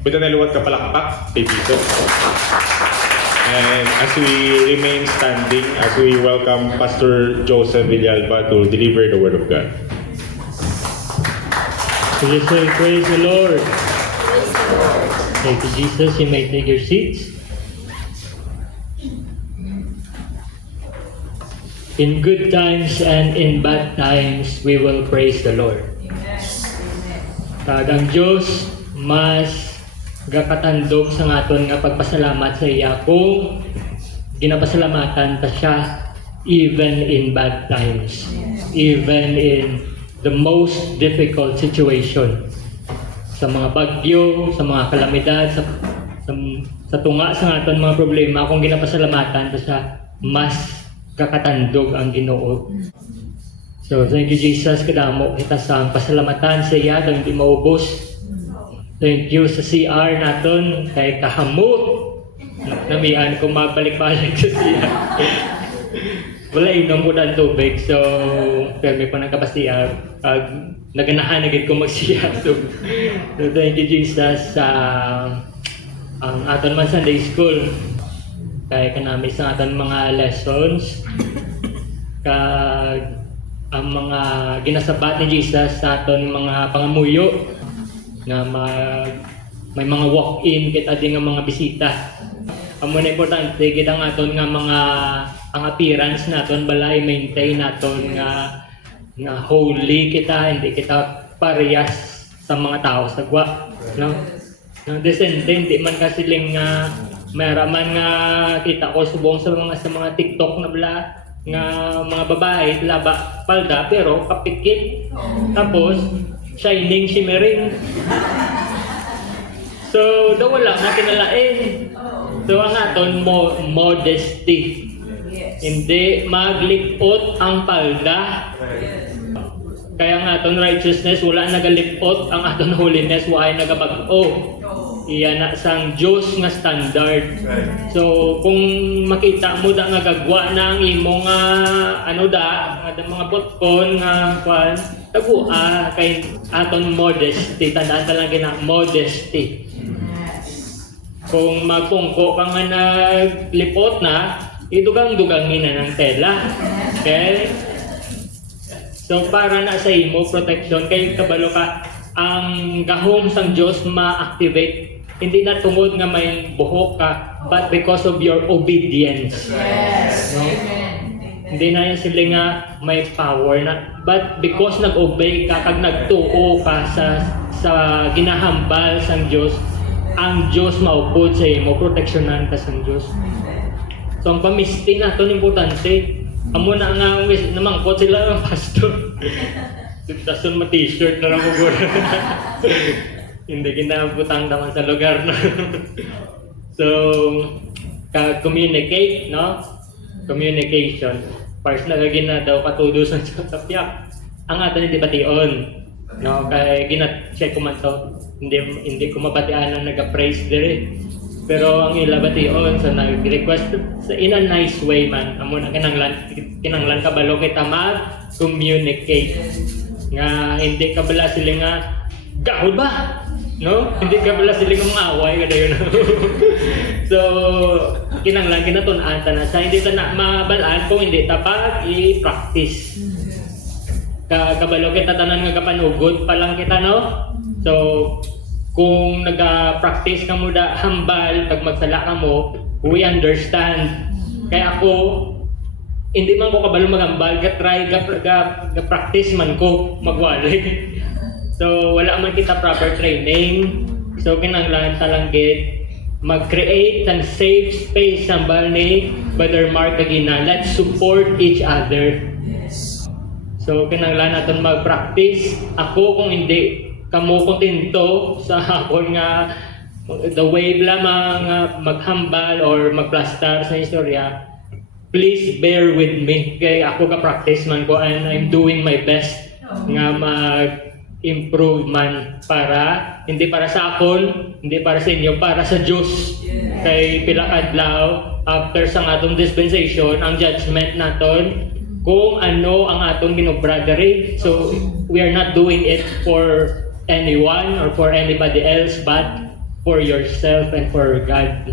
Pinanaluwat ka palakpak kay Tito. And as we remain standing, as we welcome Pastor Joseph Villalba to deliver the Word of God. Praise the Lord. Thank you, Jesus. You may take your seats. In good times and in bad times, we will praise the Lord. Ang Diyos, mas gakatandog sa ngaton nga pagpasalamat sa iya kung ginapasalamatan ta siya even in bad times, even in the most difficult situation. Sa mga bagyo, sa mga kalamidad, sa tunga sa ngaton mga problema, kung ginapasalamatan ta siya, mas kakatandog ang Ginoo. So, thank you, Jesus. Kadamo kita sa pasalamatan sa iya dang di maubos. Thank you sa CR naton kay kahamot. Namian ko mabalik-balik sa CR. Wala inom ko ng tubig, so permi pa ng CR. Naganahan agad ko mag-CR. So thank you, Jesus, sa ang aton man Sunday School. Kaya kanami sa aton mga lessons. Kag ang mga ginasabat ni Jesus sa aton mga pangamuyo na may mga walk-in kita din nga mga bisita. Amo na importante kita nga aton nga mga ang appearance naton balay maintain naton nga holy kita, hindi kita parehas sa mga tao sa gwa, no? No descendant di man kasi ling nga meraman nga kita ko subong sa mga TikTok na bla nga mga babae laba palda pero kapikit tapos shining shimmering. So daw wala na kinalain. So ang aton modesty, hindi maglipot ang palda. Kaya ang aton righteousness wala nagalipot, ang aton holiness wala nagabag-o. Iyan na sang Diyos nga standard. So kung makita mo da nga gagwa na ang imong mga botkon nga kwan tagua kay aton modesty, tandaan ta lang gina modesty. Kung magpungko ka nga naglipot na, idugang-dugangin na ng tela. Okay? So para na sa imo protection kay kabalo ka ang gahom sang Dios ma-activate hindi na tungod nga may buhok ka but because of your obedience. Yes. No? Hindi na yan sila nga may power na but because nag-obey ka kag nagtuo ka sa ginahambal sang Dios, ang Dios maupod sa imo, proteksyonan ka sang Dios. So ang pamisti nato importante. Amo na nga namangkot sila ng pastor. Tasun mo t-shirt na lang mo hindi kinabutang naman sa lugar, no? So communicate, no? Communication. First lagagin na daw katudo sa piyak. Ang ato hindi bation, no? Kaya gina-check ko man to. Hindi ko mabatian ang nag-praise dire. Pero ang ilabation sa nag-request sa in a nice way man. Amo na kinanglan kabalo kita mag-communicate. Nga hindi ka bala sila nga gahol ba? No? Hindi ka bala sila nga away kada yun. So kinanglan kinatun-an ta na sa hindi ta na mabalaan kung hindi ta pa i-practice. Kabalo kita tanan nga kapanugod pa lang kita, no? So kung nag-practice ka mo da hambal pag magsala ka mo, we understand. Kaya ako hindi man ko kabalo magambal, ga-practice man ko magwali. So wala man kita proper training. So kinanglan talanggit mag-create ng safe space hambal ni Brother Mark Agina. Let's support each other. So kinanglan naton mag-practice. Ako kung hindi kamo kontento sa hapon nga the way lamang maghambal or magplastar sa istorya, please bear with me. Kaya ako ka-practice man ko and I'm doing my best nga mag-improve man para, hindi para sa akon, hindi para sa inyo, para sa Diyos. Kay pila adlaw after sa atong dispensation, ang judgment naton kung ano ang atong ginobradari. So we are not doing it for anyone or for anybody else but for yourself and for God.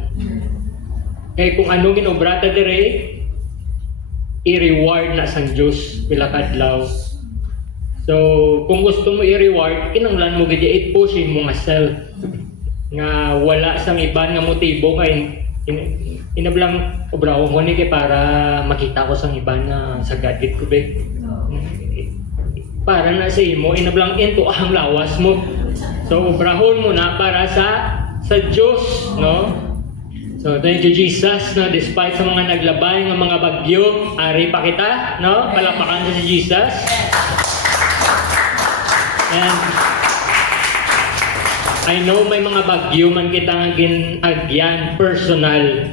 Kaya kung ano ginobrata dire, i-reward na sang Diyos pila kadlaw. So, kung gusto mo i-reward, kinanglan mo gid i-push mo nga self nga wala sang iban nga motibo kay inablang obrahon ko ni kay para makita ko sang iban nga sagad gid ko be. Para na sa imo inablang into ang lawas mo. So, obrahon mo na para sa Diyos, no? So, thank you Jesus, no? Despite sa mga naglabay ng mga bagyo, ari pa kita, no? Palapakan sa si Jesus. And I know may mga bagyo man kita nga ginagyan personal.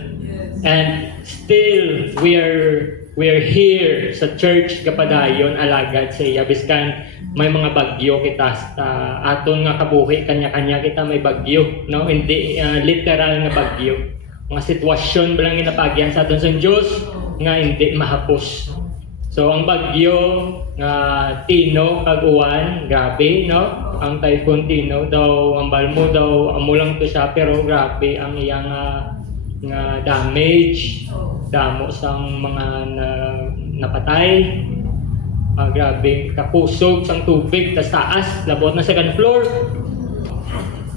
And still we are here sa church kapadayon alagad sa iya biskan may mga bagyo kita aton nga kabuhi kanya-kanya kita may bagyo, no? Hindi literal nga bagyo. Mga sitwasyon ba lang ginapagyan sa aton sa Diyos nga hindi mahapos. So ang bagyo nga Tino kag Uwan, grabe, no? Ang Typhoon Tino daw ang balmo daw amo lang to siya pero grabe ang iyang nga damage, damo sang mga napatay. Grabe, kapusog sang tubig tas taas, labot na second floor.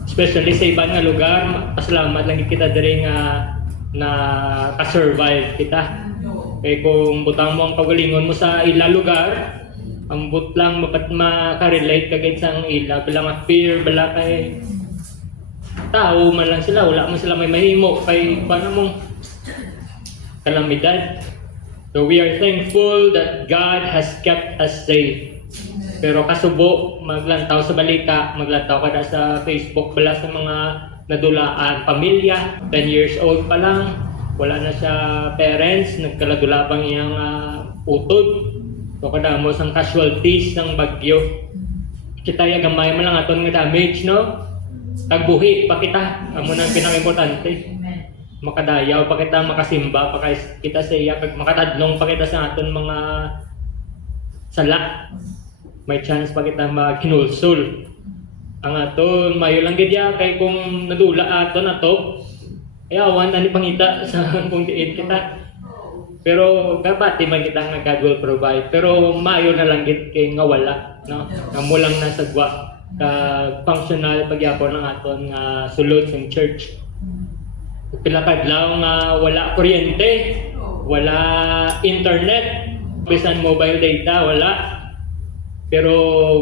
Especially sa ibang nga lugar, pasalamat lang kita diri nga na ka-survive kita. Kaya kung butang mo ang pagalingon mo sa ila lugar, ang but lang makarelate ka kahit sa ila, bilang fear, bala kay tao man lang sila, wala man sila may mahimo, kay paano mong kalamidad. So we are thankful that God has kept us safe. Pero kasubo, maglantaw sa balita, maglantaw ka na sa Facebook, bala sa mga nadulaan, pamilya, 10 years old pa lang, wala na siya parents, nagkaladula pang iyang utod. So kada mo sang casualties ng bagyo. Kita ya gamay man lang aton nga damage, no? Tagbuhi pa kita, amo nang pinaka-importante. Makadayaw pa kita, makasimba pa kita sa iya, pag makatadlong pa kita sa aton mga sala. May chance pa kita makinulsul. Ang aton mayo lang gid ya kay kung nadula aton ato awan ani pangita sa kung diin kita. Pero dapat man kita nga God will provide. Pero mayo na lang gid kay nga wala, no? Amo lang na sagwa ka functional pagyapon ng aton nga sulod sa church. Pila kadlaw nga wala kuryente, wala internet, bisan mobile data wala. Pero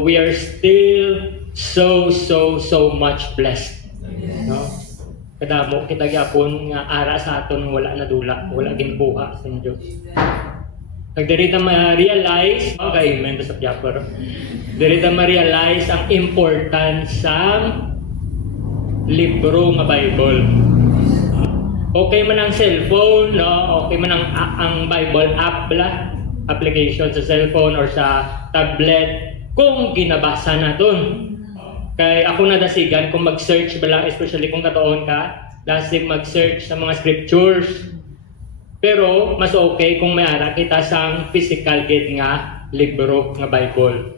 we are still so much blessed, no? Kadamo kita gyapon nga ara sa aton wala na dula, wala ginbuha sa Dios. Pag dirita ma-realize, okay, amen sa gyapon. Dirita ma-realize ang importance sa libro nga Bible. Okay man ang cellphone, no? Okay man ang Bible app bala, application sa cellphone or sa tablet kung ginabasa naton. Kay ako na dasigan kung mag-search bala, especially kung katuon ka, dasig mag-search sa mga scriptures. Pero mas okay kung may ara kita sang physical gid nga libro nga Bible.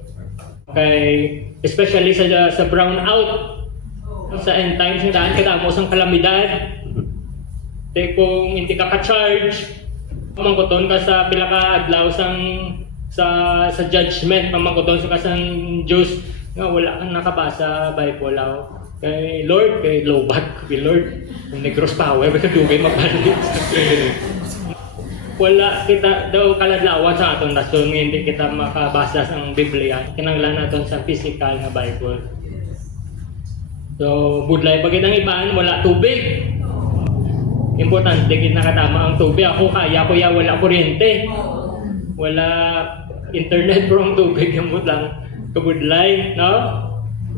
Okay, especially sa brownout sa end times nga daan kadamo sang kalamidad. Kung hindi ka ka-charge, mangkuton ka sa pila ka adlaw sa judgment, mangkuton sa kasang Diyos nga wala kang nakabasa Bible law. Kay Lord, kay lowbat kay Lord. Kung negros power, may kadugay mapalit. Wala kita daw kaladlawan sa aton rason nga hindi kita makabasa sa Biblia. Kinanglan naton sa physical nga Bible. So, budlay pag itang iban, wala tubig. Importante gid nakatama ang tubig. Ako kaya ko ya wala kuryente. Wala internet from tubig yung lang kabudlay, no?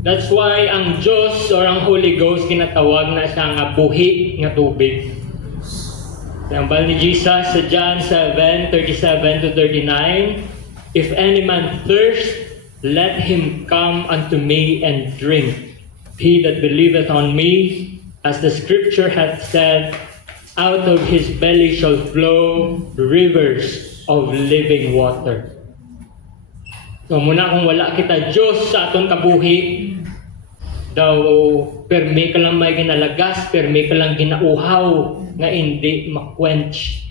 That's why ang Diyos or ang Holy Ghost kinatawag na siya nga buhi nga tubig. Sambal ni Jesus sa John 7:37 to 39, if any man thirst, let him come unto me and drink. He that believeth on me, as the scripture hath said, out of his belly shall flow rivers of living water. So muna kung wala kita Diyos sa aton kabuhi, daw permi ka lang may ginalagas, permi ka lang ginauhaw nga hindi makwench.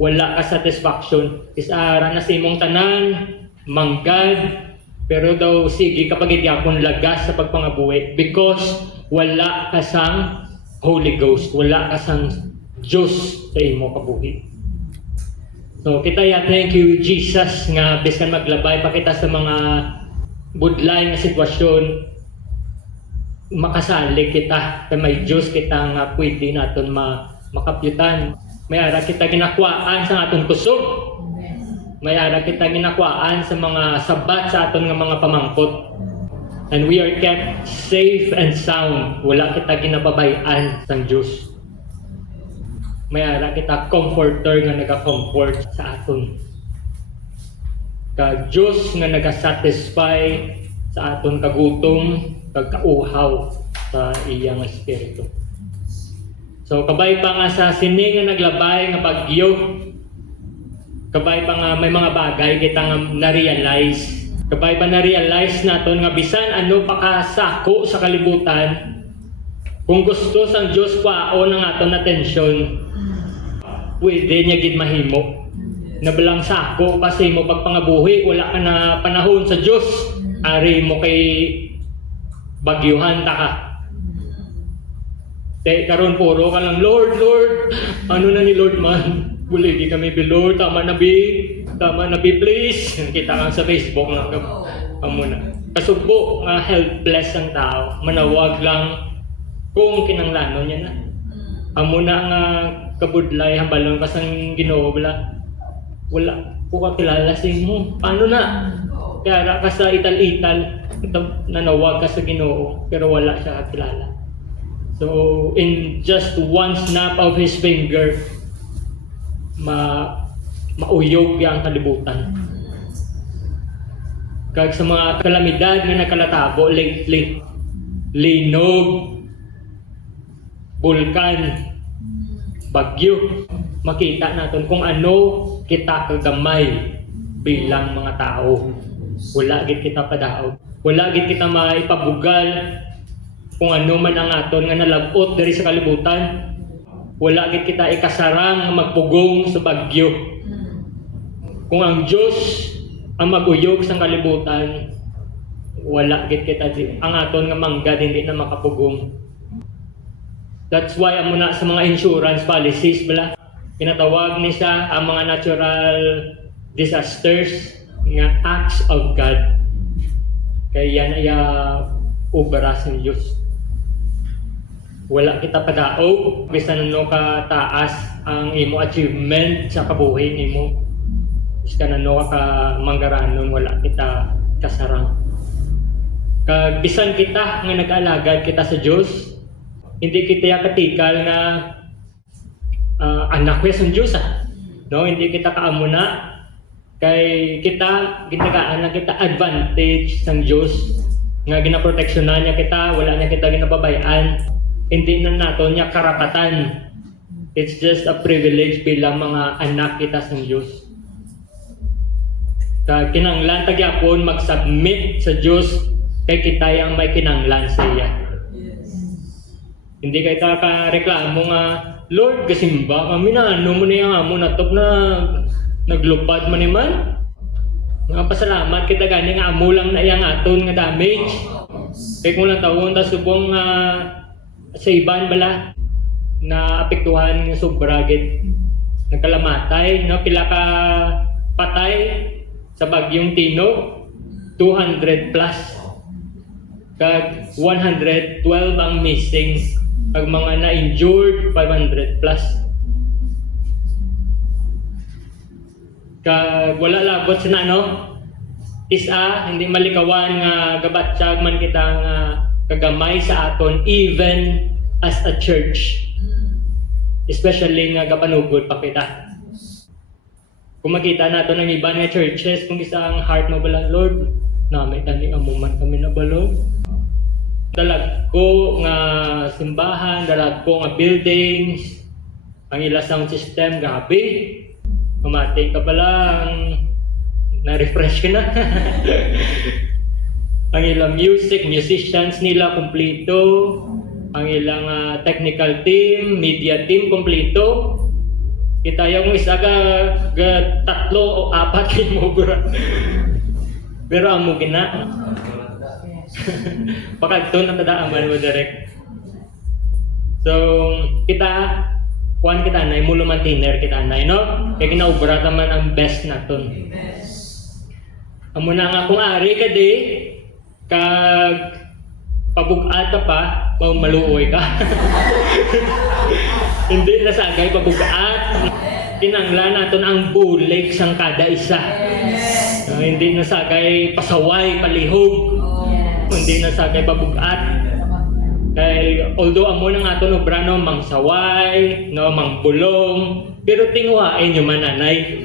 Wala ka satisfaction. Isara na sa imong tanan, manggad, pero daw sige kapag idyapon lagas sa pagpangabuhi because wala ka sang Holy Ghost, wala ka sang Diyos sa imo kabuhi. So kita thank you Jesus nga biskan maglabay pa kita sa mga budlay nga sitwasyon, makasalig kita kay may Diyos kita nga pwede naton makapyutan. May ara kita ginakwaan sa aton kusog. May ara kita ginakwaan sa mga sabat sa aton nga mga pamangkot. And we are kept safe and sound. Wala kita ginababayan sa Diyos. May ara kita comforter nga naga-comfort sa aton. Ka Diyos nga naga-satisfy sa aton kagutom, pagkauhaw sa iyang espiritu. So kabay pa nga sa sini nga naglabay nga bagyo, kabay pa nga may mga bagay kita nga na-realize. Kabay pa na-realize naton nga bisan ano pa kasako sa kalibutan, kung gusto sang Diyos kwaon ang aton atensyon, pwede niya gid mahimo. Nabalang sako kasi mo pagpangabuhi, wala ka na panahon sa Diyos. Ari mo kay bagyuhan ta ka. Karon puro ka lang, Lord, Lord. Ano na ni Lord man? Buligi kami bi Lord, tama na bi please. Kita kang sa Facebook na muna. Kasugbo nga helpless ang tao. Manawag lang kung kinanglanon niya na. Amo na nga kabudlay hambalon ka sang Ginoo wala ko kakilala sa imo. Paano na? Kaya ka sa ital-ital, nanawag ka sa Ginoo pero wala siya kakilala. So in just one snap of his finger, mauyog ang kalibutan. Kag sa mga kalamidad nga nakalatabo lately, linog, bulkan, bagyo, makita natin kung ano kita kagamay bilang mga tao. Wala gid kita padaog. Wala gid kita maipabugal kung ano man ang aton nga nalabot diri sa kalibutan. Wala gid kita ikasarang magpugong sa bagyo. Kung ang Diyos ang maguyog sa kalibutan, wala gid kita ang aton nga manggad hindi na makapugong. That's why amo na sa mga insurance policies pinatawag ni siya ang mga natural disasters nga acts of God. Kaya yan ay obra sa Diyos. Wala kita padaog bisan ano ka taas ang imo achievement sa kabuhi nimo. Bisan ano ka manggaranon, wala kita kasarang. Kag bisan kita nga nag-alagad kita sa Dios, hindi kita katikal na anak ko sa Dios no, hindi kita kaamuna kay kita ginagaan na kita advantage sang Dios nga ginaproteksyonan niya kita, wala niya kita ginababayan. Hindi na nato niya karapatan. It's just a privilege bilang mga anak kita sa Diyos. Kinanglan tagyapon mag-submit sa Diyos kay kita yung may kinanglan sa iya. Hindi kayo ka-reklamo nga, Lord, kasimba kami na, ano mo na yung amo na top na naglupad man naman. Nga pasalamat kita gani nga amo lang na iyang aton nga damage. Kaya kung lang taon, tas subong sa iban na apektuhan ng sobragit nagkalamatay, no? Pila ka patay sa bagyong Tino, 200 plus. Kag 112 ang missing. Pag mga na-injured, 500 plus. Kag wala labot sa isa, hindi malikawan nga gabatsyag man kita nga kagamay sa aton even as a church. Especially nga gapanugod pa kita. Kung makita nato ng iba nga churches, kung isang heart mo Lord, may tani amuman kami na Lord. Dalag ko nga simbahan, dalag ko nga buildings, ang ila sound system, gabi. Mamati ka lang, na-refresh ka na. Ang ilang music, musicians nila, kumplito. ang ilang technical team, media team, kompleto. Kita yung isa ga tatlo o apat kay mo bura. Pero ang mo gina. Pakadto na tadaan ba mo direct. So, kita nay mulo man tiner kita nay no. Kaya ginaubra man ang best naton. Amo na nga kung ari ka di kag pabugat ka pa, maluoy ka. Hindi na sagay pabugat. Kinanglan naton ang bulig sang kada isa. Hindi na sagay pasaway, palihog. Hindi na sagay pabugat. Kay although amo nang aton obra no mangsaway, no mangbulong, pero tingwain nyo mananay.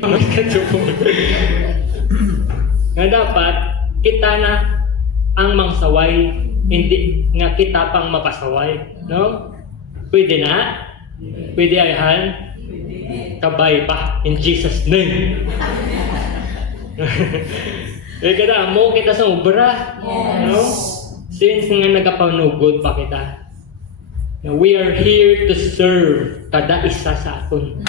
Nga dapat kita na ang mangsaway, hindi nga kita pang mapasaway, no? Pwede na? Pwede ayahan? Kabay pa in Jesus name. Eh kada mo kita sa obra, no? Since nga nagapanugod pa kita. Now, we are here to serve kada isa sa aton.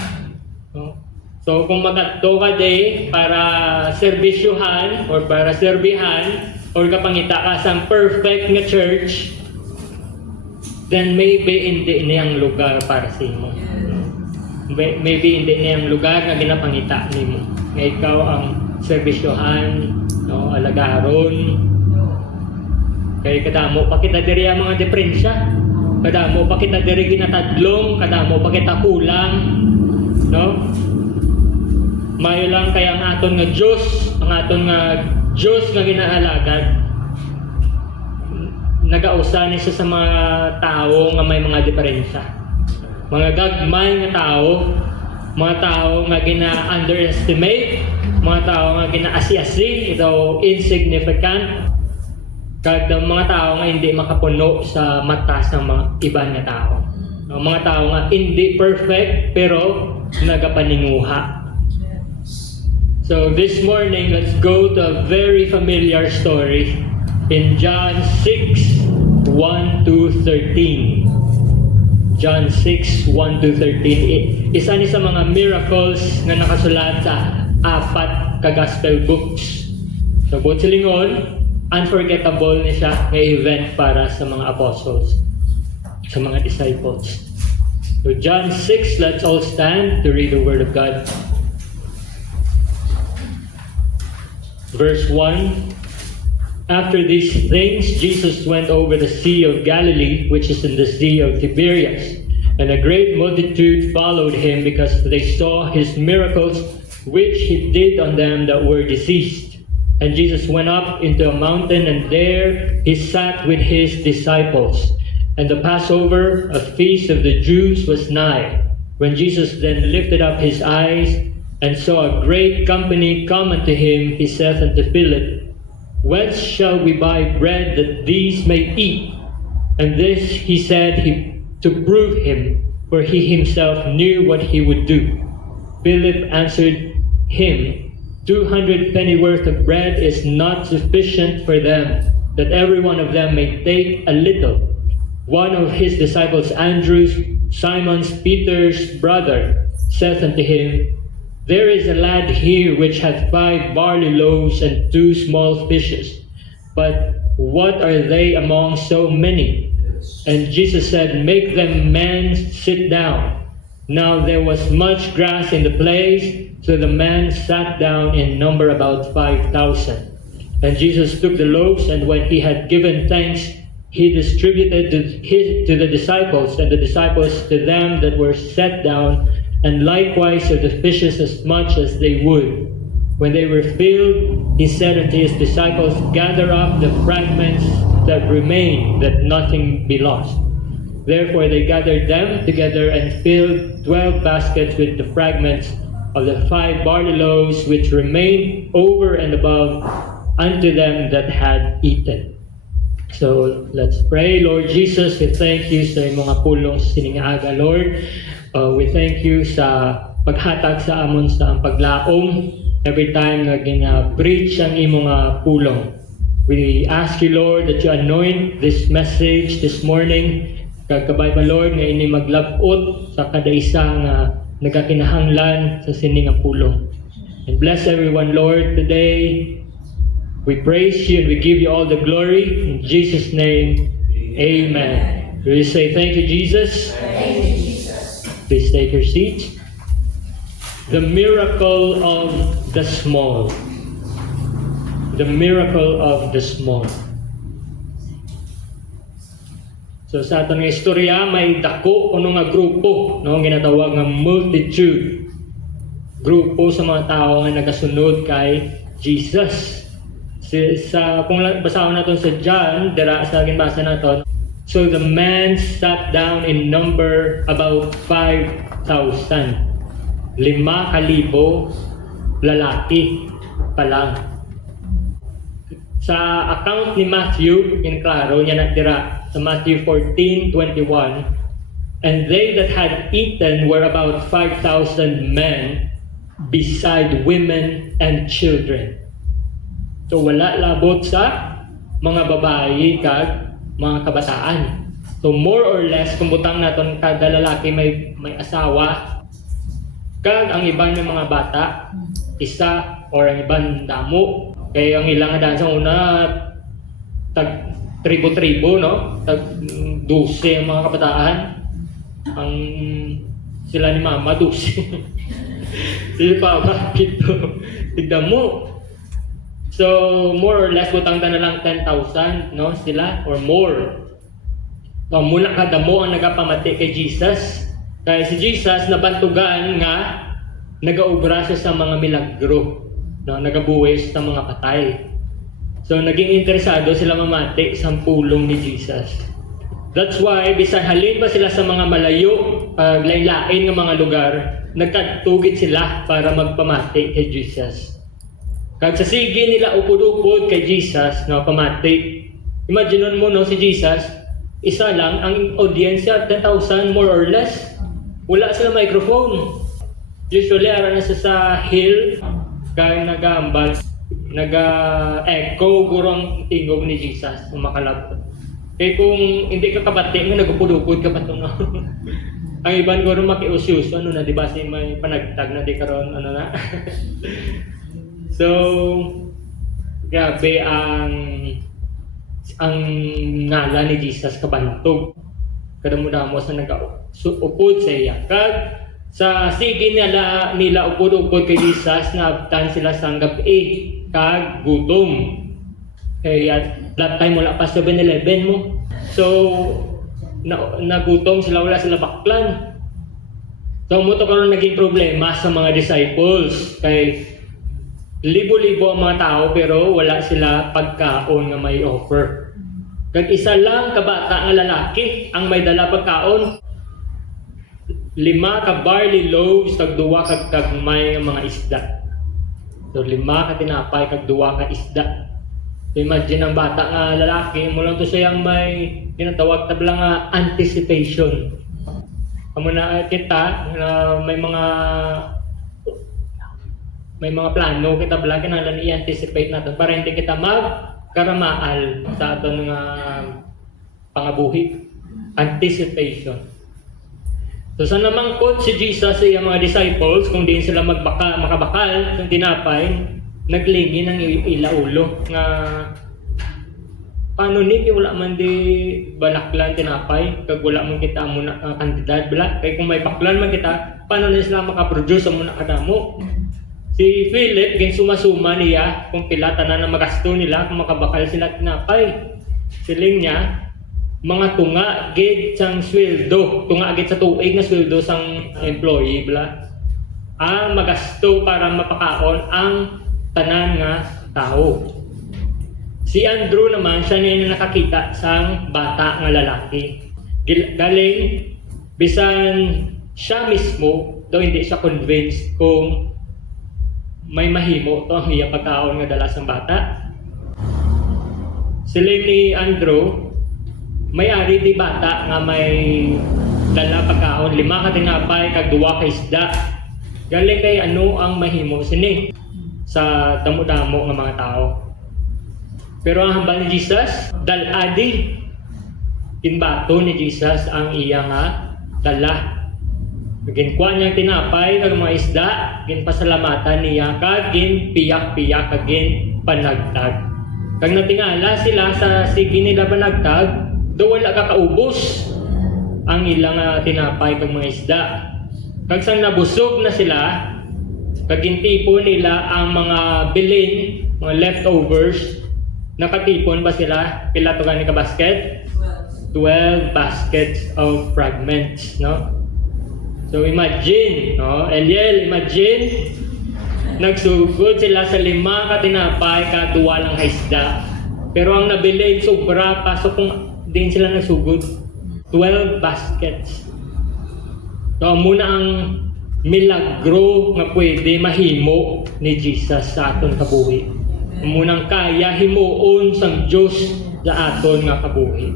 No? So kung magadto ka day para serbisyuhan or para serbihan or kapangita ka sa perfect nga church, then maybe hindi niyang lugar para sa imo. Maybe hindi niyang lugar na ginapangita nimo. Nga ikaw ang serbisyuhan, no, alagaron. Kaya kadamo pa kita diri ang mga deprensya. Kadamo pa kita diri ginatadlong, kadamo pa kita kulang, no? Mayo lang kaya ang aton nga Diyos, ang aton nga Diyos nga ginaalagad. Nagausa ni siya sa mga tao nga may mga diferensya. Mga gagmay nga tao, mga tao nga gina-underestimate, mga tao nga gina-asi-asi, ito insignificant, kag mga tao nga hindi makapuno sa mata sa mga iba nga tao. Mga tao nga hindi perfect pero nagapaninguha. So this morning, let's go to a very familiar story in John 6, 1 to 13. John 6, 1 to 13. Isa ni sa mga miracles na nakasulat sa 4 ka-gospel books. So, buot silingon, unforgettable ni siya ng event para sa mga apostles, sa mga disciples. So, John 6, let's all stand to read the Word of God. Verse 1, after these things, Jesus went over the Sea of Galilee, which is in the Sea of Tiberias. And a great multitude followed him because they saw his miracles, which he did on them that were diseased. And Jesus went up into a mountain, and there he sat with his disciples. And the Passover, a feast of the Jews, was nigh. When Jesus then lifted up his eyes, and saw a great company come unto him, he saith unto Philip, whence shall we buy bread that these may eat? And this he said to prove him, for he himself knew what he would do. Philip answered him, 200 pennyworth of bread is not sufficient for them, that every one of them may take a little. One of his disciples, Andrew, Simon Peter's brother, saith unto him, there is a lad here which hath 5 barley loaves and 2 small fishes. But what are they among so many? And Jesus said, make them men sit down. Now there was much grass in the place, so the men sat down in number about 5,000. And Jesus took the loaves, and when he had given thanks, he distributed to the disciples, and the disciples to them that were set down, and likewise of the fishes as much as they would. When they were filled, he said unto his disciples, gather up the fragments that remain, that nothing be lost. Therefore they gathered them together and filled 12 baskets with the fragments of the 5 barley loaves which remained over and above unto them that had eaten. So let's pray. Lord Jesus, we thank you sa mga pulong siningaga, Lord. We thank you sa paghatag sa amon sa paglaom every time na gina-preach ang imong pulong. We ask you, Lord, that you anoint this message this morning. Kagkabay pa Lord nga ini maglabot sa kada isa nga nagakinahanglan sa sining nga pulong. And bless everyone Lord today. We praise you and we give you all the glory in Jesus' name. Amen. Will you say thank you, Jesus? Thank you, Jesus. Please take your seats. The miracle of the small. The miracle of the small. So sa aton nga istorya may dako kuno nga grupo no ginatawag nga multitude. Grupo sa mga tao nga nagasunod kay Jesus. Sa kung basahon naton sa John dira sa ginbasa naton, so the man sat down in number about 5,000. 5,000 lalaki pa lang. Sa account ni Matthew, klaro niya natira sa Matthew 14:21, and they that had eaten were about 5,000 men, beside women and children. So wala labot sa mga babae kag mga kabataan. So more or less kung butang naton kada lalaki may asawa kag ang iban ng mga bata isa or ang iban damo. Kaya ang ilang nga sa una tag tribo-tribo no, tag 12 ang mga kabataan. Ang sila ni mama 12. Sila pa bakit to? Tignan mo. So, more or less, butang na lang 10,000, no, sila, or more. So, muna kada mo ang nagapamati kay Jesus. Kaya si Jesus, nabantugan nga, nagaubra siya sa mga milagro, no, nagabuwis sa mga patay. So, naging interesado sila mamati sa pulong ni Jesus. That's why, bisan halin pa sila sa mga malayo, lain-lain ng mga lugar, nagkatugid sila para magpamati kay Jesus. Kag sa sige nila upod-upod kay Jesus na pamati. Imagine mo no si Jesus, isa lang ang audiensya 10,000 more or less. Wala sila microphone. Usually ara na sa hill kay nagambal, naga-echo gurong tingog ni Jesus na makalabot. Kay kung hindi ka kabati nga nagupod-upod ka pa to no. Ang iban guro makiusyus ano na di ba si may panagtag na di karon ano na. So, grabe ang ngalan ni Jesus kabantog. Kadamo-damo sa nag-upod sa iya. Kag sa sige nila upod-upod kay Jesus naabtan sila sa gabi kag gutom. Kaya that time wala pa 7-Eleven mo. So, nagutom sila, wala sila baklan. So, muto karon naging problema sa mga disciples kay libo-libo ang mga tao pero wala sila pagkaon nga may offer. Kag isa lang kabata nga lalaki ang may dala pagkaon. 5 ka barley loaves kag 2 ka gagmay nga mga isda. So 5 ka tinapay kag 2 ka isda. So imagine ang bata nga lalaki mo lang to siyang may tinatawag tabla nga anticipation. Amo na kita may mga plano kita bala kinahanglan i-anticipate natin para hindi kita magkaramaal sa aton nga pangabuhi. Anticipation. So sa namangkot si Jesus sa iyang mga disciples kung di sila makabakal ng tinapay, naglingi ng ilaulo nga paano ni wala man di balaklan tinapay kag wala man kita muna kantidad bala kay kung may baklan man kita paano na sila makaproduce muna kadamo. Si Philip, gin suma-suma niya kung pila tanan na magasto nila kung makabakal sila tinapay. Siling niya, mga tunga, gid sang sweldo, tunga gid sa tuig na sweldo sang employee, bla. Ang magasto para mapakaon ang tanan nga tao. Si Andrew naman, siya niya nakakita sang bata nga lalaki. Galing, bisan siya mismo, daw hindi siya convinced kung may mahimo to ang iya pagkaon nga dala sang bata. Sila ni Andrew, may-ari di bata nga may dala pagkaon 5 ka tinapay kag 2 ka isda. Galing kay ano ang mahimo sini sa damo-damo nga mga tao. Pero ang hambal ni Jesus, daladi kinbato ni Jesus ang iya nga dala. Ginkuha niyang tinapay kag mga isda, ginpasalamatan niya kag ginpiyak-piyak kag panagtag. Kag natingala sila sa sige nila panagtag, do wala ka kaubos ang ilang tinapay kag mga isda. Kag sang nabusog na sila, kag gintipon nila ang mga bilin, mga leftovers, nakatipon ba sila? Pila to gani ka basket? 12 baskets of fragments, no? So imagine, no? Eliel, imagine, nagsugod sila sa 5 ka tinapay, ka 2 lang isda. Pero ang nabili, sobra pa. So kung din sila nagsugod, 12 baskets. So muna ang milagro nga pwede mahimo ni Jesus sa aton kabuhi. Munang kaya himuon sang Dios sa aton nga kabuhi.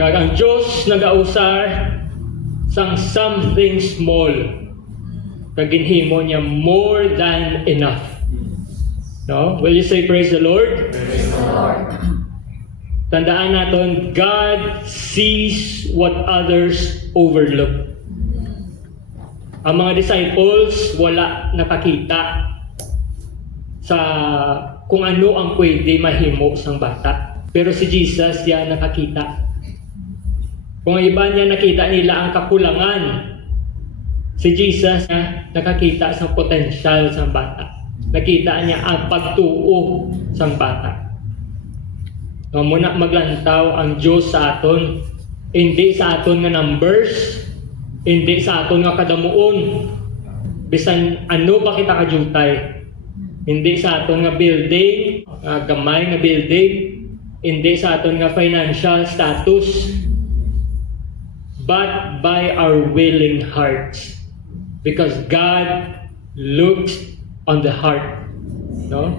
Kag ang Dios nagausar sang something small, kag ginhimo niya more than enough. No? Will you say praise the Lord? Praise the Lord. Tandaan natin, God sees what others overlook. Ang mga disciples wala nakakita sa kung ano ang pwede mahimo sang bata. Pero si Jesus yan nakakita. Kung iba niya nakita nila ang kakulangan, si Jesus nakakita sa potensyal sa bata. Nakita niya ang pagtuo sa bata. So, muna maglantaw ang Diyos sa aton, hindi sa aton nga numbers, hindi sa aton nga kadamuon, bisan ano ba kita kajutay, hindi sa aton nga building, gamay nga building, hindi sa aton nga financial status, but by our willing hearts. Because God looks on the heart. No?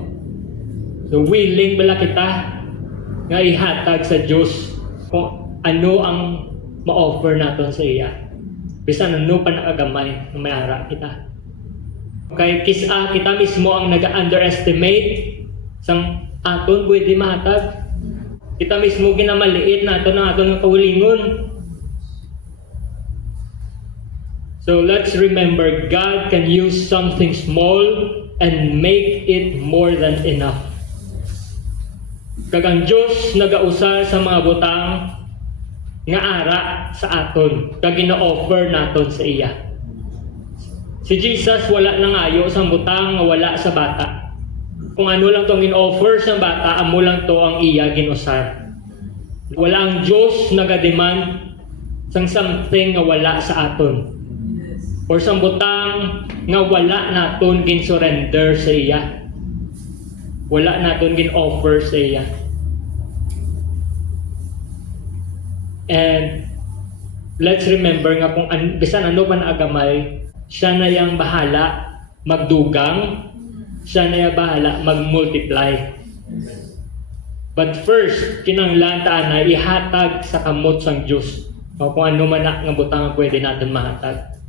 So willing bala kita nga ihatag sa Diyos kung ano ang ma-offer naton sa iya. Bisan ano pa nakagamay ng mayara kita. Kaya kisa kita mismo ang nag-underestimate sang aton pwede mahatag. Kita mismo ginamaliit naton ang aton nga kawilingon. So let's remember, God can use something small and make it more than enough. Kag ang Diyos nagausar sa mga butang nga ara sa aton, kag gina-offer naton sa iya. Si Jesus wala nangayo sa butang nga wala sa bata. Kung ano lang tong gin-offer sa bata, amo lang to ang iya ginusar. Wala ang Diyos nagademand sang something nga wala sa aton. Or sang butang nga wala naton gin-surrender sa iya. Wala naton gin-offer sa iya. And let's remember nga kung bisan ano pa naagamay, siya na yang bahala magdugang, siya na yang bahala mag-multiply. But first, kinanglan ta na ihatag sa kamot sang Dios. O kung ano man nga butang pwede natin mahatag.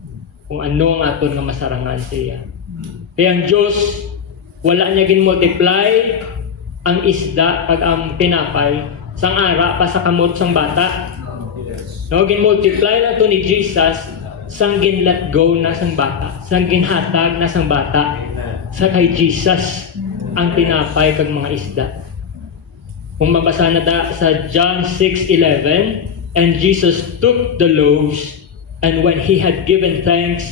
Kung ano ang aton nga masarangan sa iya. Kaya ang Diyos, wala niya gin-multiply ang isda kag ang tinapay sang ara pa sa kamot sang bata. No, gin-multiply na to ni Jesus sang gin-let go na sang bata, sang ginhatag na sang bata sa kay Jesus ang tinapay kag mga isda. Kung mabasa na ta sa John 6:11, and Jesus took the loaves, and when he had given thanks,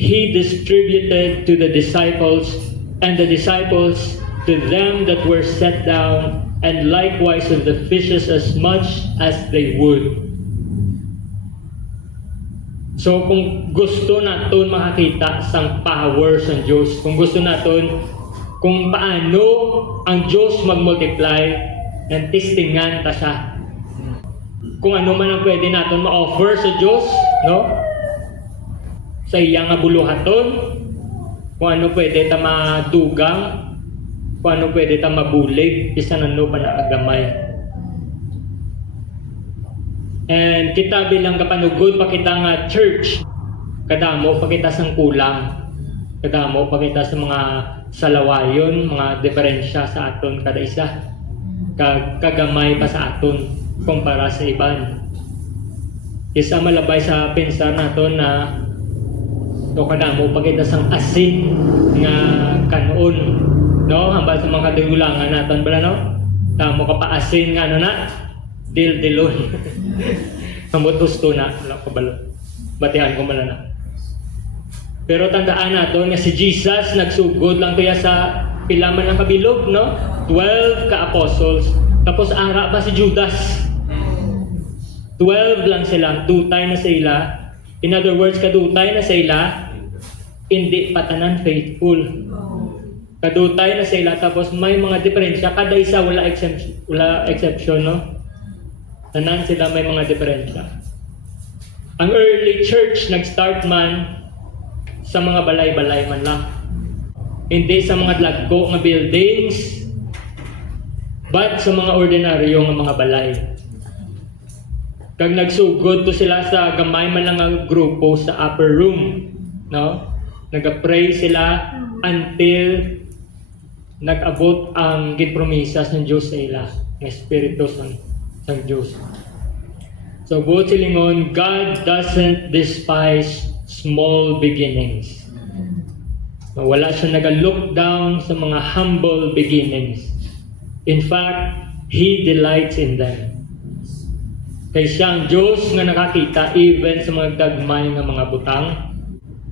he distributed to the disciples, and the disciples to them that were set down, and likewise of the fishes as much as they would. So kung gusto naton makakita sang power sa Diyos, kung gusto naton kung paano ang Diyos mag-multiply, and testingan ta siya. Kung ano man ang pwede naton ma-offer sa Diyos, no? Sa iya nga buluhaton, kung ano pwede ta madugang, kung ano pwede ta mabulig, bisan ano pa nakagamay. And kita bilang kapanugod pa kita nga church, kadamo pa kita sang kulang, kadamo pa kita sa mga salawayon, mga diferensya sa aton kada isa, kagamay pa sa aton. kumpara sa iban. Isa malabay sa pensar nato na to kada mo pagita sang asin nga kanon, no, hambal sa mga kadulangan naton bala, no, tamo ka pa asin nga ano na dildilon. Amot gusto na wala ko balo batihan ko mala na. Pero tandaan nato nga si Jesus nagsugod lang tuya sa pilaman ng kabilog, no, 12 ka apostles, tapos ara pa si Judas. 12 lang sila, dutay na sila. In other words, kadutay na sila, hindi patanan faithful. Kadutay na sila, tapos may mga diferensya. Kada isa wala exception, no? Tanan sila may mga diferensya. Ang early church nag-start man sa mga balay-balay man lang. Hindi sa mga dagko nga buildings, but sa mga ordinaryo nga mga balay. Kag nagsugod to sila sa gamay man lang nga grupo sa upper room, no? Nag-pray sila until nag-abot ang gipromisas ng Diyos sa ila, ng Espiritu ng Diyos. So buot silingon, God doesn't despise small beginnings. Wala siya nag-look down sa mga humble beginnings. In fact, He delights in them. Kay siyang Diyos nga nakakita even sa mga gagmay nga mga butang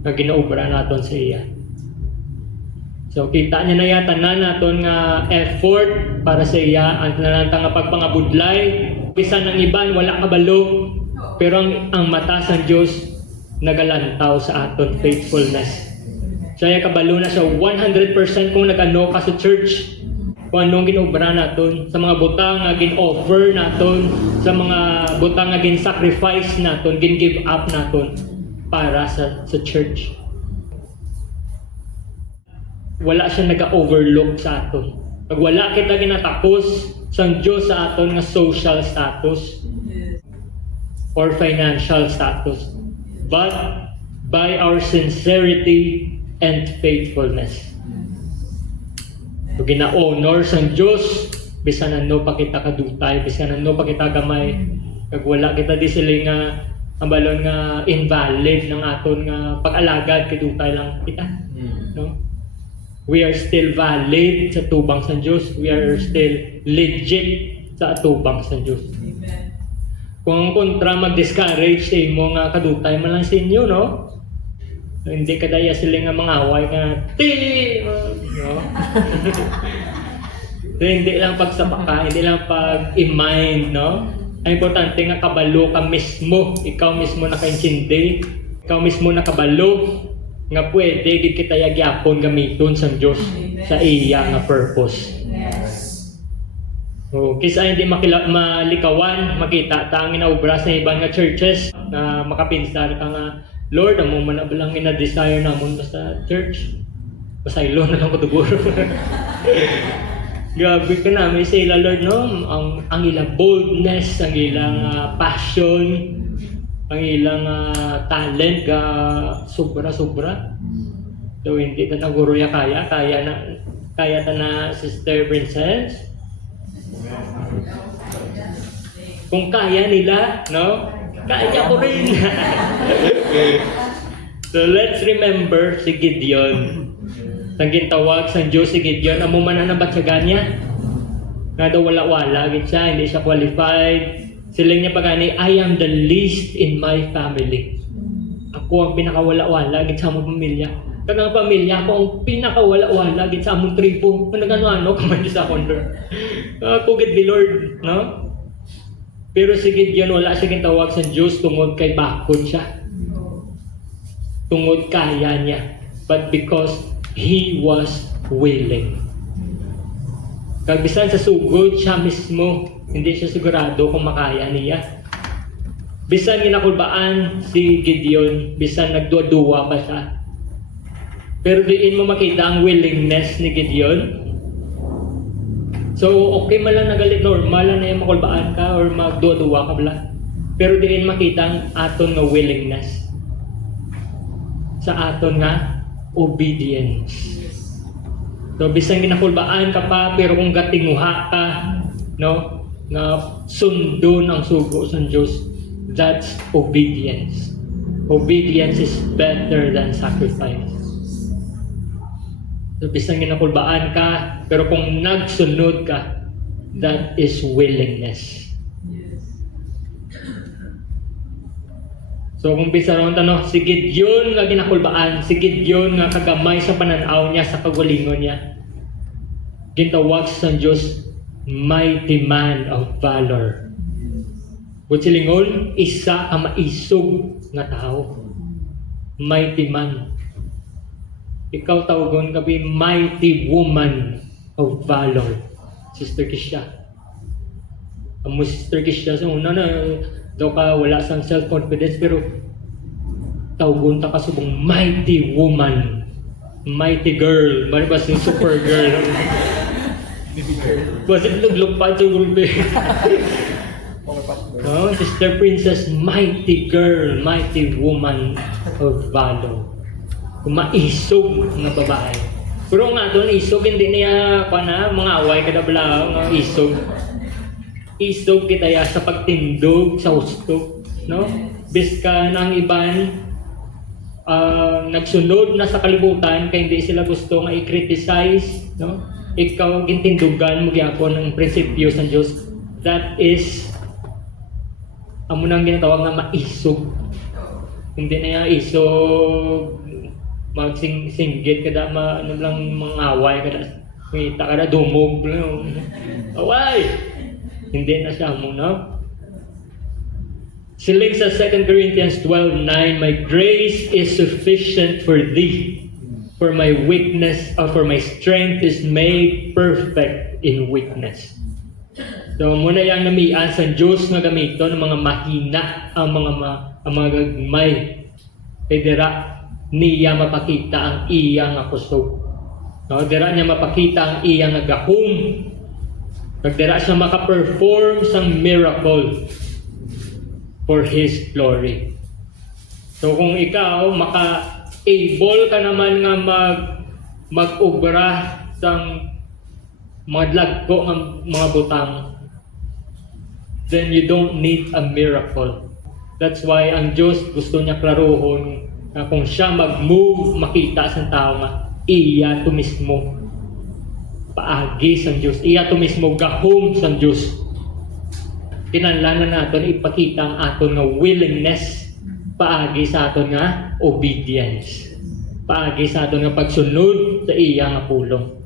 na ginaubra naton sa iya. So kita niya na yata na naton nga effort para sa iya, ang nananta nga pagpangabudlay, bisan ang iban wala kabalo, pero ang mata sa Diyos nagalantaw sa aton faithfulness. So iya kabalo na siya 100% kung nag-ano ka sa church, kung anong ginobra naton, sa mga butang nga gin-offer naton, sa mga butang nga gin-sacrifice naton, gin-give up naton para sa church. Wala siya nag-overlook sa aton. Pag wala kita ginatapos sa Diyos sa aton nga social status or financial status, but by our sincerity and faithfulness. So, gina-honor sa Diyos, bisan ano pa kita kadutay, bisan ano pa kita gamay, kag wala kita di sila nga ang balon nga invalid ng aton nga pag-alagad kadutay lang kita, no? We are still valid sa tubang sa Diyos. We are still legit sa tubang sa Diyos. Amen. Kung ang kontra mag-discourage sa imo nga kadutay man lang sa inyo, no? Hindi kadaya sila nga mga away nga no? So, hindi lang pagsabaka, hindi lang pag-mind, no? Ang importante nga kabalo ka mismo, ikaw mismo nakaintindi, ikaw mismo nakabalo nga pwede gid kita yagyapon gamiton sa Dios sa iya nga purpose. Yes. So, kisa hindi malikawan, makita ta ang inaubra sa ibang nga churches na makapinsar ka nga, Lord, amo man na lang ina-desire namon sa church. Pasaylo na lang ko tuguro. Grabe ka namin sa ila, Lord, no? Ang ilang boldness, ang ilang passion, ang ilang talent, sobra-sobra. So, hindi na naguro ya kaya ta na Sister Princess. Kung kaya nila, no? Kaya ko rin. So, let's remember si Gideon. Ang gintawag sa Diyos si Gideon, amo man na nabatsagan niya. Nga daw wala-wala, siya, hindi siya qualified. Siling niya pagani, I am the least in my family. Ako ang pinakawala-wala, git sa among pamilya. Kagang pamilya, ako ang pinakawala-wala, git sa among tribo. Kung nagano-ano, kamay sa honor. Ako git the Lord, no? Pero si Gideon, wala siya gintawag sa Diyos, tungod kay bakod siya. Tungod kaya niya. But because he was willing. Kagbisan sa sugod, siya mismo, hindi siya sigurado kung makaya niya. Bisan ginakulbaan si Gideon, bisan nagduwa-duwa pa siya. Pero diin mo makita ang willingness ni Gideon. So, okay man lang nagalit, normal lang na yung makulbaan ka or magduwa-duwa ka bala. Pero diin makita ang aton nga willingness. Sa aton nga obedience. So, bisan ginakulbaan ka pa, pero kung gatinguha ka, no? nga sundon ang sugo sa Diyos, that's obedience. Obedience is better than sacrifice. So, bisan ginakulbaan ka, pero kung nagsunod ka, that is willingness. So kung bisa ron tanong, si Gideon nga ginakulbaan, si Gideon nga kagamay sa pananaw niya, sa kagalingon niya, gintawag sa Diyos, mighty man of valor. Kung silingon, isa ka maisog nga tao. Mighty man. Ikaw tawagon ka bi mighty woman of valor. Sister Kisha. Ang Sister Kisha, sa una na, daw ka wala sang self-confidence, pero tawagon ta ka subong mighty woman. Mighty girl. Mali ba si super girl? Basit luglog pa ito gulpe. Oh, Sister Princess, mighty girl, mighty woman of valor. Maisog na babae. Pero nga doon, isog, hindi niya mga away kada bala, nga isog. Isog kita ya sa pagtindog, sa husto. No? Biska ng iban, nagsunod na sa kalibutan, kaya hindi sila gusto nga i-criticize. No? Ikaw, gintindugan mo gyapon ng prinsipyo sa Diyos. That is, amo nang ginatawag na maisog. Hindi na yan isog, magsinggit kada, ano lang, mangaway kada, kita kada, dumog. Away! Hindi na siya mo, no? Siling sa 2 Corinthians 12:9, my grace is sufficient for thee, for my weakness, or for my strength is made perfect in weakness. So muna yang namian sa Diyos nga gamiton ng mga mahina ang mga gagmay. Kay dira niya mapakita ang iya nga kusog. No, dira niya mapakita ang iya nga gahom. Dira siya maka-perform sang miracle for His glory. So kung ikaw maka-able ka naman nga mag-ubra sang mga lagko ng mga butang, then you don't need a miracle. That's why ang Diyos gusto niya klaruhon na kung siya mag-move, makita sa tao nga, iya to mismo paagi sa Diyos. Iya to mismo gahom sa Diyos. Kinahanglan naton ipakita ang aton nga willingness paagi sa aton nga obedience. Paagi sa aton nga pagsunod sa iya nga pulong.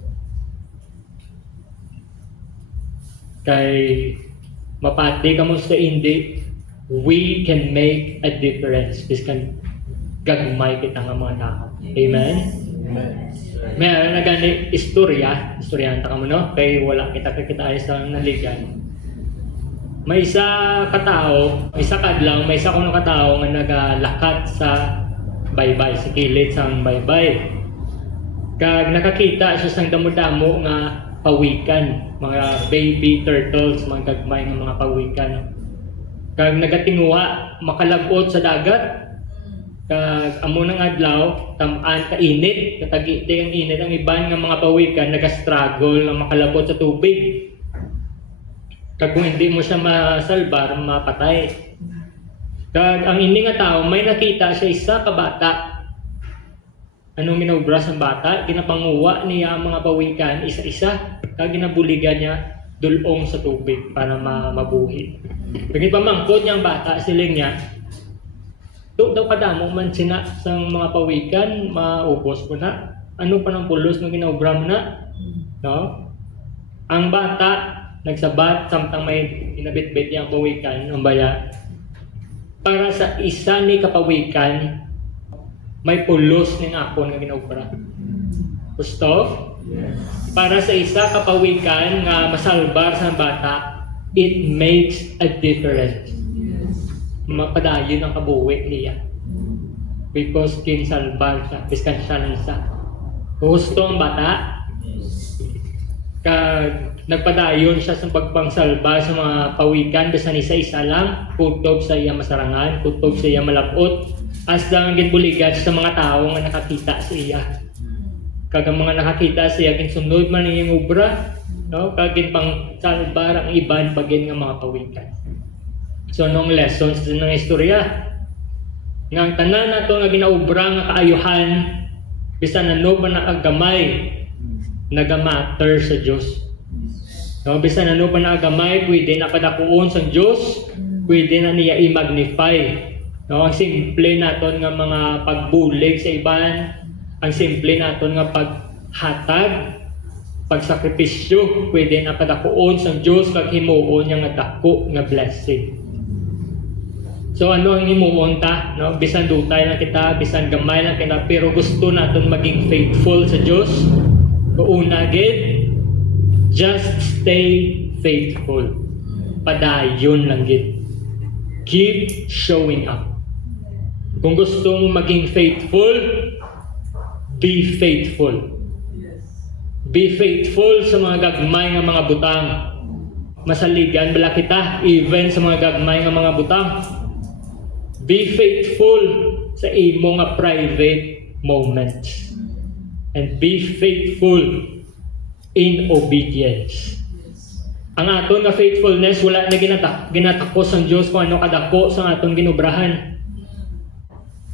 Kay mapati ka mo sa hindi, we can make a difference. Biskan gagmay kita nga mga tao. Amen? Amen. May na gani istorya ka mo, no? Kay wala kita ayos lang naligan. May isa kadlaw, may isa kuno katao nga nagalakat sa baybay, sa kilid sang baybay. Kag nakakita siya sang damo-damo nga pawikan, mga baby turtles, mga gagmay nga mga pawikan. Kag nagatinguha, makalabot sa dagat. Kag amo nang adlaw, tam-an ka init, katagiti ang init, ang iban nga mga pawikan nagastruggle na makalabot sa tubig. Kag kung hindi mo siya masalbar, mapatay. Kag ang ini nga tao, may nakita siya isa ka bata. Anong ginobra sa bata? Ginapanguwa niya ang mga pawikan isa-isa. Kag ginabuligan niya dulong sa tubig para mabuhi. Kag ipamangkot niya ang bata, siling niya, daw kadamo man sina sang mga pawikan, maubos ko na. Ano pa ng pulos na ginobra mo na? No? Ang bata, nagsabat, samtang may inabit-bit niyang pawikan, ang baya, para sa isa ni kapawikan, may pulos ng akon na ginobra. Gusto? Yes. Para sa isa kapawikan nga masalbar sa bata, it makes a difference. Mapadayon ang kabuwi niya. Because kinsalbar siya, biskan siya nisa. Gusto ang bata, kag nagpadayon siya sa pagpangsalba sa mga pawikan, bisan isa-isa lang, kutob sa iya masarangan, kutob sa iya malapot, as lang ginbuligan sa mga tao nga nakakita sa iya. Kag ang mga nakakita sa iya, kinsunod man niyang obra, no? Kagin pang salbar ang iban pagin nga mga pawikan. So nung lessons din ng istorya nga ang tanan nato nga ginaubra nga kaayuhan bisan ano pa na agamay nagamatter sa Dios. No, bisan ano pa na agamay pwede na padakuon sa Dios, pwede na niya i-magnify. No, ang simple naton nga mga pagbulig sa iban, ang simple naton nga paghatag, pagsakripisyo, pwede na padakuon sa Dios kag himuon niya nga dako nga blessing. So ano ang himuon ta? No, bisan dutay na kita, bisan gamay lang kita, pero gusto naton maging faithful sa Dios. Una gid, just stay faithful. Padayon lang gid. Keep showing up. Kung gustong maging faithful, be faithful. Be faithful sa mga gagmay nga mga butang. Masaligan bala kita even sa mga gagmay nga mga butang. Be faithful sa imo nga private moments. And be faithful in obedience. Ang aton nga faithfulness wala na ginatakos ang Dios kung ano kadako sa aton ginubrahan.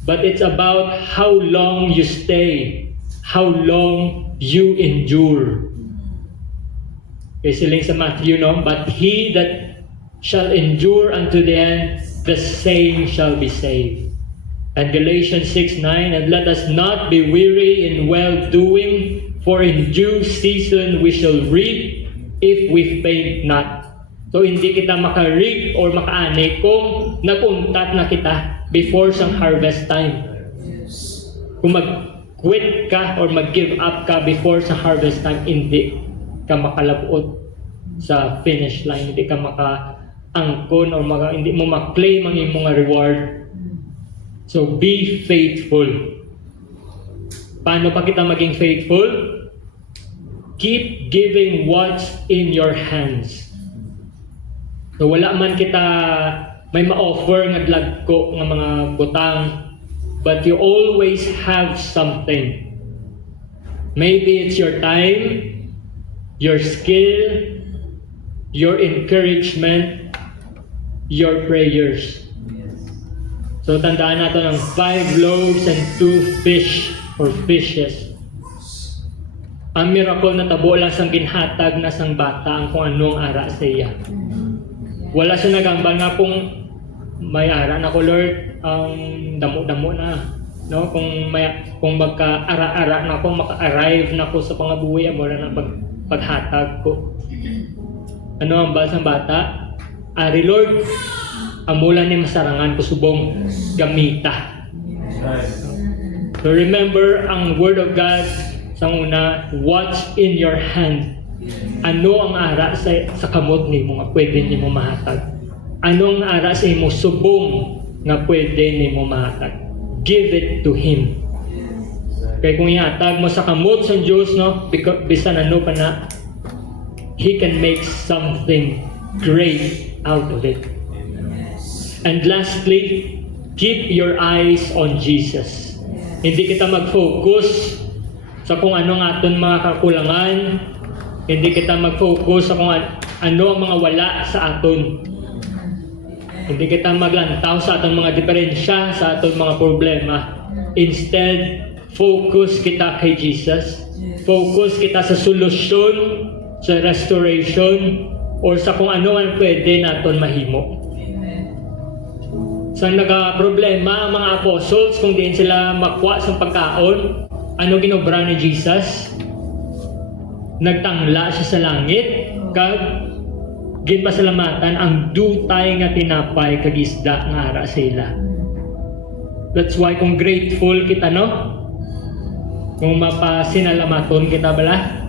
But it's about how long you stay, how long you endure. Kasi lang sa Matthew, no? But he that shall endure unto the end, the same shall be saved. And Galatians 6:9, and let us not be weary in well-doing, for in due season we shall reap if we faint not. So hindi kita maka-reap or maka-ani kung naguntat na kita before sang harvest time. Kung mag-quit ka or mag-give up ka before sa harvest time, hindi ka makalabuot sa finish line, hindi ka maka-angkon or hindi mo ma-claim ang imong reward. So be faithful. Paano pa kita maging faithful? Keep giving what's in your hands. So wala man kita may ma-offer nga dlagko nga mga butang, but you always have something. Maybe it's your time, your skill, your encouragement, your prayers. So tandaan natin ang 5 loaves and 2 fish or fishes. Ang miracle na tabo lang sang ginhatag na sang bata ang kung ano ang ara sa iya. Wala siya nagambal nga kung may ara na ko Lord, ang damo-damo na. No, kung magka-ara-ara na ako, maka-arrive na ako sa pangabuhi, wala na paghatag ko. Ano ang bal sang bata? Ari Lord, amulan ni masarangan ko subong gamita. So remember ang word of God sa una, what's in your hand? Ano ang ara sa kamot nimo nga pwede nimo mahatag? Ano ang ara sa imo subong nga pwede nimo mahatag? Give it to Him. Kaya kung ihatag mo sa kamot sa Diyos, no, bisan ano pa na, He can make something great out of it. And lastly, keep your eyes on Jesus. Hindi kita mag-focus sa kung ano ang aton mga kakulangan. Hindi kita mag-focus sa kung ano ang mga wala sa aton. Hindi kita maglantaw sa atong mga diferensya, sa atong mga problema. Instead, focus kita kay Jesus. Focus kita sa solusyon, sa restoration, or sa kung ano ang pwede naton mahimo. Sa nagka-problema ang mga apostles kung diin sila makuha sa pagkaon, ano ginobra ni Jesus? Nagtangla siya sa langit, kag ginpasalamatan ang dutay nga tinapay kag isda nga ara sila. That's why kung grateful kita, no? Kung mapasinalamaton kita bala,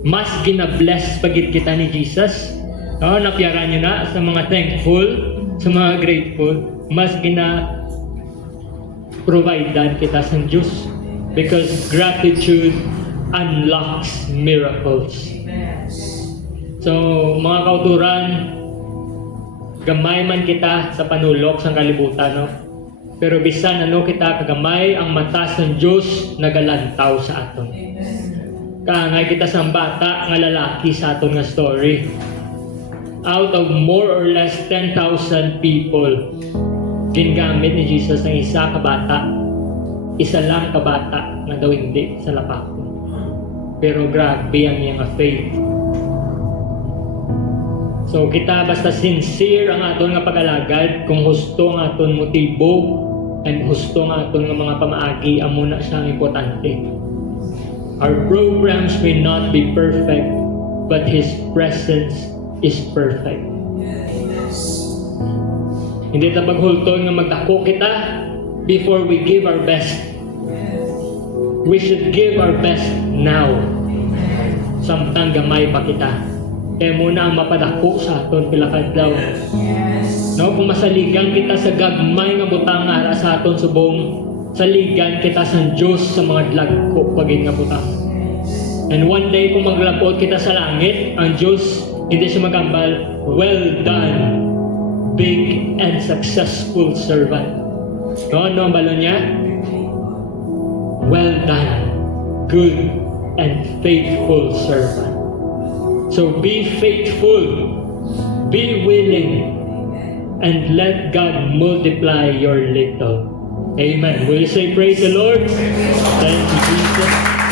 mas gina-bless pagit kita ni Jesus. No, napyaran nyo na sa mga thankful, sa mga grateful, mas gina-providean kita sa Diyos. Because gratitude unlocks miracles. So, mga kauturan, gamay man kita sa panulok sa kalibutan, no? Pero bisan ano kita kagamay, ang mata ng Diyos nagalantaw sa aton. Kaangay kita sa bata nga lalaki sa aton nga story. Out of more or less 10,000 people, gingamit ni Jesus ang isa ka bata. Isa lang ka bata nga daw hindi sa lapakon. Pero grabe ang iyang faith. So kita basta sincere ang aton nga pag-alagad, kung husto ang aton motibo and husto ang aton nga mga pamaagi, amo na siyang importante. Our programs may not be perfect, but His presence is perfect. Hindi ta maghulton nga magdako kita before we give our best. We should give our best now. Samtang gamay pa kita. Kaya muna ang mapadako sa aton pilakadlaw. No, kung masaligan kita sa gagmay nga butang ara sa aton subong, saligan kita sa Diyos sa mga dlagko pagin nga butang. And one day kung maglapot kita sa langit, ang Diyos hindi siya magambal, well done, big and successful servant. No, ano ang balon niya? Well done, good and faithful servant. So be faithful, be willing, and let God multiply your little. Amen. Will you say praise the Lord? Thank you, Jesus.